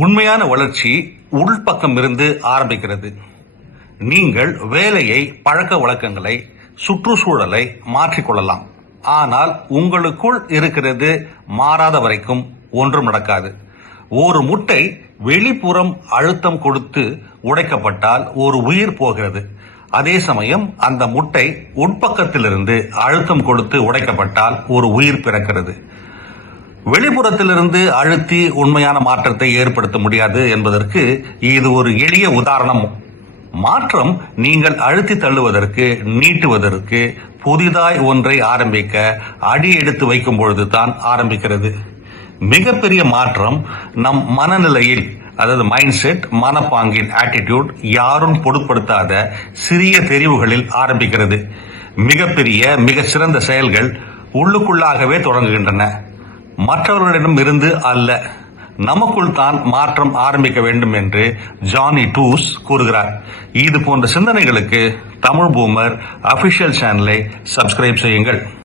உண்மையான வளர்ச்சி உள்பக்கம் இருந்து ஆரம்பிக்கிறது. நீங்கள் வேலையை, பழக்க வழக்கங்களை, சுற்றுச்சூழலை மாற்றிக்கொள்ளலாம். ஆனால் உங்களுக்குள் இருக்கிறது மாறாத வரைக்கும் ஒன்றும் நடக்காது. ஒரு முட்டை வெளிப்புறம் அழுத்தம் கொடுத்து உடைக்கப்பட்டால் ஒரு உயிர் போகிறது. அதே சமயம் அந்த முட்டை உட்பக்கத்திலிருந்து அழுத்தம் கொடுத்து உடைக்கப்பட்டால் ஒரு உயிர் பிறக்கிறது. வெளிப்புறத்திலிருந்து அழுத்தி உண்மையான மாற்றத்தை ஏற்படுத்த முடியாது என்பதற்கு இது ஒரு எளிய உதாரணம். மாற்றம் நீங்கள் அழுத்தி தள்ளுவதற்கு, நீட்டுவதற்கு, புதிதாய் ஒன்றை ஆரம்பிக்க அடி எடுத்து வைக்கும் பொழுதுதான் ஆரம்பிக்கிறது. மிகப்பெரிய மாற்றம் நம் மனநிலையில், அதாவது மைண்ட் செட், மனப்பாங்கின், ஆட்டிடியூட், யாரும் பொருட்படுத்தாத சிறிய தெரிவுகளில் ஆரம்பிக்கிறது. மிகப்பெரிய, மிக சிறந்த செயல்கள் உள்ளுக்குள்ளாகவே தொடங்குகின்றன. மற்றவர்களிடம் இருந்து அல்ல, நமக்குள் தான் மாற்றம் ஆரம்பிக்க வேண்டும் என்று ஜானி டூஸ் கூறுகிறார். இது போன்ற சிந்தனைகளுக்கு தமிழ் பூமர் அபிஷியல் சேனலை சப்ஸ்கிரைப் செய்யுங்கள்.